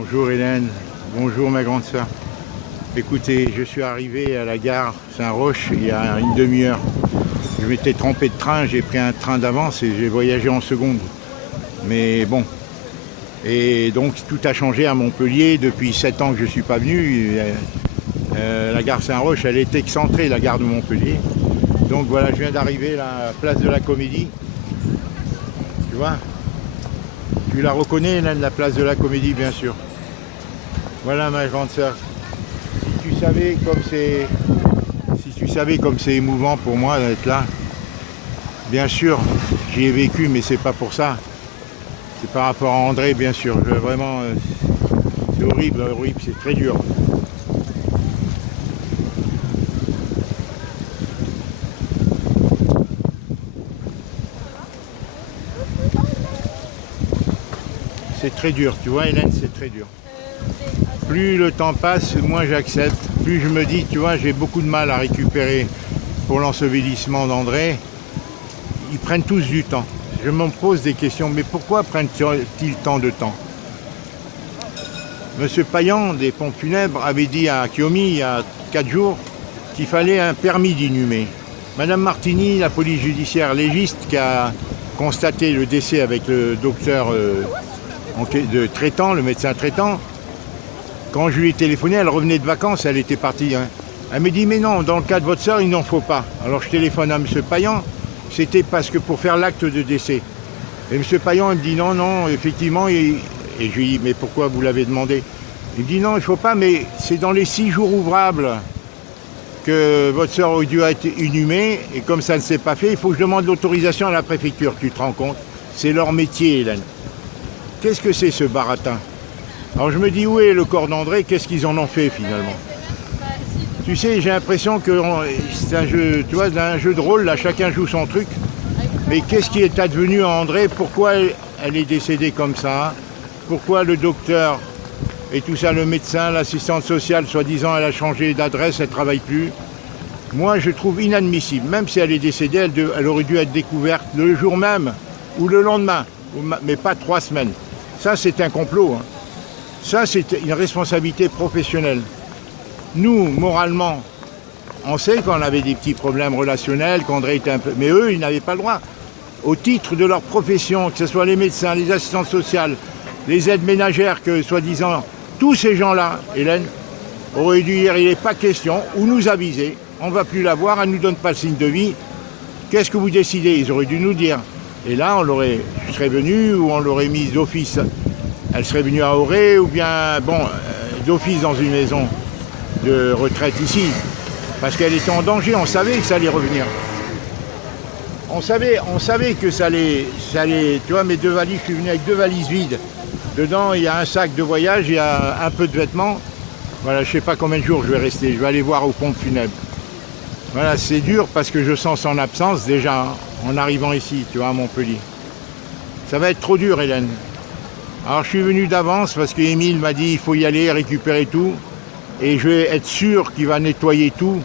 Bonjour Hélène, bonjour ma grande sœur. Écoutez, je suis arrivé à la gare Saint-Roch il y a une demi-heure. Je m'étais trompé de train, j'ai pris un train d'avance et j'ai voyagé en seconde. Mais bon, et donc tout a changé à Montpellier depuis 7 ans que je ne suis pas venu. La gare Saint-Roch, elle est excentrée, la gare de Montpellier. Donc voilà, je viens d'arriver à la place de la Comédie. Tu vois? Tu la reconnais, Hélène, la place de la Comédie, bien sûr. Voilà ma grande sœur. Si tu savais comme c'est émouvant pour moi d'être là. Bien sûr, j'y ai vécu, mais c'est pas pour ça. C'est par rapport à André, bien sûr. Vraiment, c'est horrible, horrible, c'est très dur. C'est très dur, tu vois Hélène, c'est très dur. Plus le temps passe, moins j'accepte. Plus je me dis, tu vois, j'ai beaucoup de mal à récupérer pour l'ensevelissement d'André. Ils prennent tous du temps. Je me pose des questions, mais pourquoi prennent-ils tant de temps? Monsieur Payan des pompes funèbres avait dit à Kiomi il y a 4 jours qu'il fallait un permis d'inhumer. Madame Martini, la police judiciaire légiste qui a constaté le décès avec le docteur traitant, le médecin traitant, quand je lui ai téléphoné, elle revenait de vacances, elle était partie. Elle me dit, mais non, dans le cas de votre soeur, il n'en faut pas. Alors je téléphone à monsieur Payan, c'était parce que pour faire l'acte de décès. Et monsieur Payan, il me dit, non, non, effectivement, et je lui dis, mais pourquoi vous l'avez demandé? Il me dit, non, il ne faut pas, mais c'est dans les 6 jours ouvrables que votre soeur aurait dû être inhumée, et comme ça ne s'est pas fait, il faut que je demande l'autorisation à la préfecture, tu te rends compte? C'est leur métier, Hélène. Qu'est-ce que c'est ce baratin? Alors je me dis, où est le corps d'André? Qu'est-ce qu'ils en ont fait finalement? Tu sais, j'ai l'impression que c'est un jeu, tu vois, un jeu de rôle, là, chacun joue son truc. Mais qu'est-ce qui est advenu à André? Pourquoi elle est décédée comme ça? Pourquoi le docteur et tout ça, le médecin, l'assistante sociale, soi-disant, elle a changé d'adresse, elle ne travaille plus? Moi, je trouve inadmissible. Même si elle est décédée, elle aurait dû être découverte le jour même ou le lendemain, mais pas 3 semaines. Ça, c'est un complot. Hein. Ça, c'est une responsabilité professionnelle. Nous, moralement, on sait qu'on avait des petits problèmes relationnels, qu'André était un peu... Mais eux, ils n'avaient pas le droit. Au titre de leur profession, que ce soit les médecins, les assistantes sociales, les aides ménagères, que soi-disant, tous ces gens-là, Hélène, auraient dû dire, il n'est pas question, ou nous aviser, on ne va plus la voir, elle ne nous donne pas le signe de vie. Qu'est-ce que vous décidez? Ils auraient dû nous dire. Et là, je serais venu, ou on l'aurait mise d'office. Elle serait venue à Auray, ou bien, bon, d'office dans une maison de retraite ici. Parce qu'elle était en danger, on savait que ça allait revenir. On savait que ça allait, tu vois, mes 2 valises, je suis venu avec 2 valises vides. Dedans, il y a un sac de voyage, il y a un peu de vêtements. Voilà, je ne sais pas combien de jours je vais rester, je vais aller voir aux pompes funèbres. Voilà, c'est dur parce que je sens son absence déjà, hein, en arrivant ici, tu vois, à Montpellier. Ça va être trop dur, Hélène. Alors je suis venu d'avance parce qu'Émile m'a dit il faut y aller, récupérer tout. Et je vais être sûr qu'il va nettoyer tout,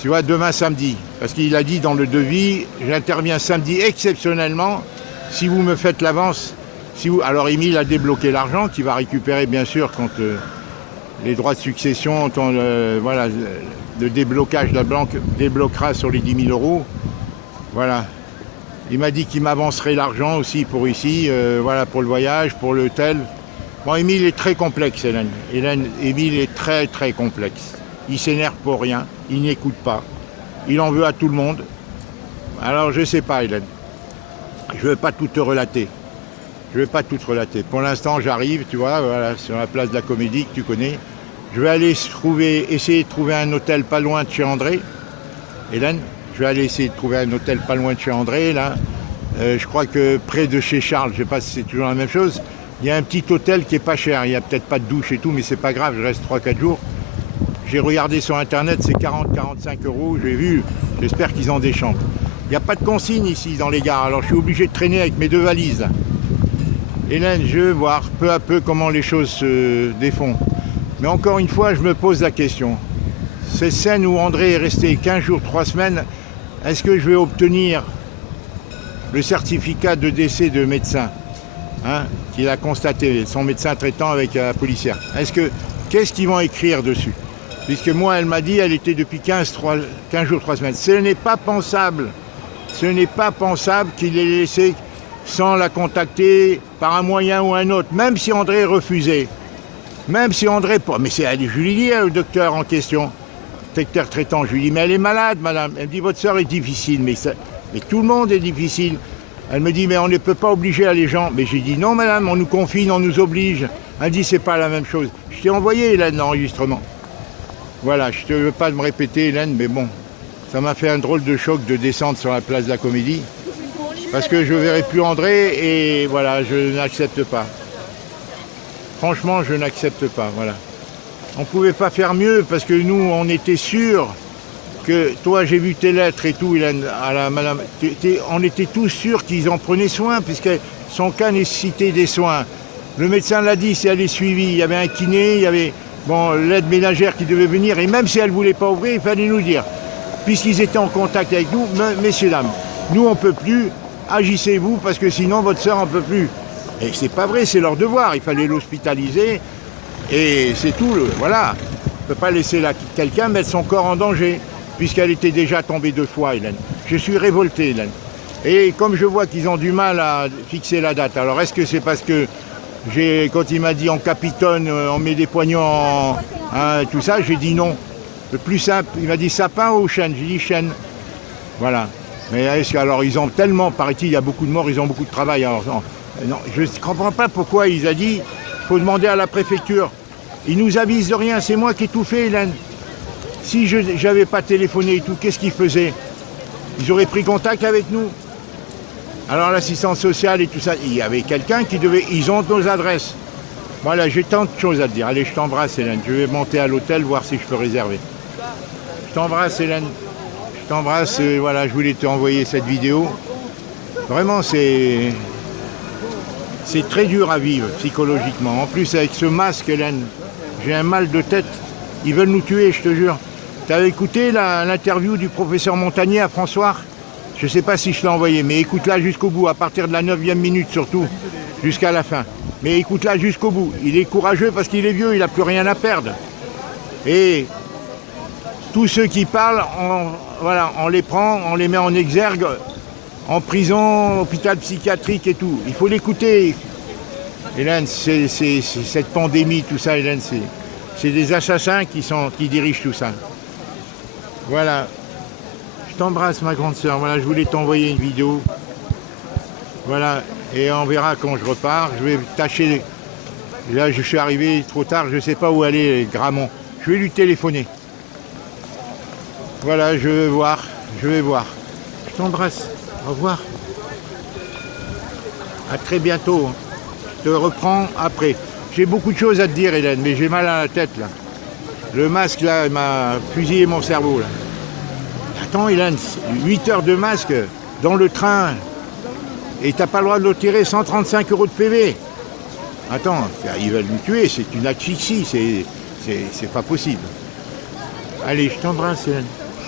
tu vois, demain samedi. Parce qu'il a dit dans le devis, j'interviens samedi exceptionnellement si vous me faites l'avance. Alors Émile a débloqué l'argent qu'il va récupérer bien sûr quand les droits de succession, voilà, le déblocage de la banque débloquera sur les 10 000 €. Voilà. Il m'a dit qu'il m'avancerait l'argent aussi pour ici, voilà, pour le voyage, pour l'hôtel. Bon, Émile est très complexe, Hélène. Émile est très, très complexe. Il s'énerve pour rien, il n'écoute pas. Il en veut à tout le monde. Alors, je ne sais pas, Hélène. Je ne vais pas tout te relater. Pour l'instant, j'arrive, tu vois, voilà, sur la place de la Comédie, que tu connais. Je vais aller essayer de trouver un hôtel pas loin de chez André. Hélène, je vais aller essayer de trouver un hôtel pas loin de chez André, là. Je crois que près de chez Charles, je ne sais pas si c'est toujours la même chose, il y a un petit hôtel qui est pas cher. Il n'y a peut-être pas de douche et tout, mais c'est pas grave, je reste 3-4 jours. J'ai regardé sur Internet, c'est 40-45 €, j'ai vu, j'espère qu'ils ont des chambres. Il n'y a pas de consigne ici dans les gares, alors je suis obligé de traîner avec mes 2 valises. Là. Hélène, je veux voir peu à peu comment les choses se défont. Mais encore une fois, je me pose la question. Ces scènes où André est resté 15 jours, 3 semaines, est-ce que je vais obtenir le certificat de décès de médecin? hein, qu'il a constaté, son médecin traitant avec la policière. Qu'est-ce qu'ils vont écrire dessus? Puisque moi, elle m'a dit, elle était depuis 15 jours, 3 semaines. Ce n'est pas pensable. Ce n'est pas pensable qu'il l'ait laissé sans la contacter par un moyen ou un autre, même si André refusait. Même si André... Mais je lui dis au docteur en question, docteur traitant, je lui dis, mais elle est malade, madame. Elle me dit, votre soeur est difficile, mais tout le monde est difficile. Elle me dit, mais on ne peut pas obliger les gens. Mais j'ai dit, non, madame, on nous confine, on nous oblige. Elle dit, c'est pas la même chose. Je t'ai envoyé, Hélène, l'enregistrement. Voilà, je ne veux pas me répéter, Hélène, mais bon, ça m'a fait un drôle de choc de descendre sur la place de la Comédie. Parce que je ne verrai plus André et voilà, je n'accepte pas. Franchement, je n'accepte pas, voilà. On ne pouvait pas faire mieux parce que nous, on était sûrs que... Toi, j'ai vu tes lettres et tout, Hélène, à la madame. On était tous sûrs qu'ils en prenaient soin puisque son cas nécessitait des soins. Le médecin l'a dit, si elle est suivie, il y avait un kiné, il y avait l'aide ménagère qui devait venir. Et même si elle ne voulait pas ouvrir, il fallait nous le dire. Puisqu'ils étaient en contact avec nous, messieurs, dames, nous, on ne peut plus. Agissez-vous parce que sinon votre soeur n'en peut plus. Et c'est pas vrai, c'est leur devoir. Il fallait l'hospitaliser et c'est tout. Voilà. On ne peut pas laisser quelqu'un mettre son corps en danger puisqu'elle était déjà tombée 2 fois, Hélène. Je suis révolté, Hélène. Et comme je vois qu'ils ont du mal à fixer la date, alors est-ce que c'est parce que quand il m'a dit on capitonne, on met des poignons, tout ça, j'ai dit non. Le plus simple, il m'a dit sapin ou chêne. J'ai dit chêne. Voilà. Mais alors ils ont tellement, paraît-il, il y a beaucoup de morts, ils ont beaucoup de travail. Alors, non, je ne comprends pas pourquoi il a dit, il faut demander à la préfecture. Ils nous avisent de rien, c'est moi qui ai tout fait, Hélène. Si je n'avais pas téléphoné et tout, qu'est-ce qu'ils faisaient? Ils auraient pris contact avec nous. Alors l'assistance sociale et tout ça, il y avait quelqu'un qui devait... Ils ont nos adresses. Voilà, j'ai tant de choses à te dire. Allez, je t'embrasse, Hélène. Je vais monter à l'hôtel, voir si je peux réserver. Je t'embrasse, Hélène. Je t'embrasse, voilà, je voulais te envoyer cette vidéo. Vraiment, c'est très dur à vivre psychologiquement. En plus, avec ce masque, Hélène, j'ai un mal de tête. Ils veulent nous tuer, je te jure. Tu avais écouté l'interview du professeur Montagnier à François? Je ne sais pas si je l'ai envoyé, mais écoute-la jusqu'au bout, à partir de la 9e minute surtout, jusqu'à la fin. Mais écoute-la jusqu'au bout. Il est courageux parce qu'il est vieux, il n'a plus rien à perdre. Et tous ceux qui parlent, on les prend, on les met en exergue, en prison, hôpital psychiatrique et tout. Il faut l'écouter. Hélène, c'est cette pandémie, tout ça, Hélène, c'est des assassins qui dirigent tout ça. Voilà. Je t'embrasse, ma grande sœur. Voilà, je voulais t'envoyer une vidéo. Voilà, et on verra quand je repars. Je vais tâcher. Là, je suis arrivé trop tard, je ne sais pas où aller, Gramont. Je vais lui téléphoner. Voilà, je vais voir. Je t'embrasse. Au revoir. À très bientôt. Je te reprends après. J'ai beaucoup de choses à te dire, Hélène, mais j'ai mal à la tête, là. Le masque, là, m'a fusillé mon cerveau, là. Attends, Hélène, 8 heures de masque dans le train. Et t'as pas le droit de le tirer, 135 € de PV. Attends, ils veulent nous tuer, c'est une asphyxie, c'est pas possible. Allez, je t'embrasse, Hélène.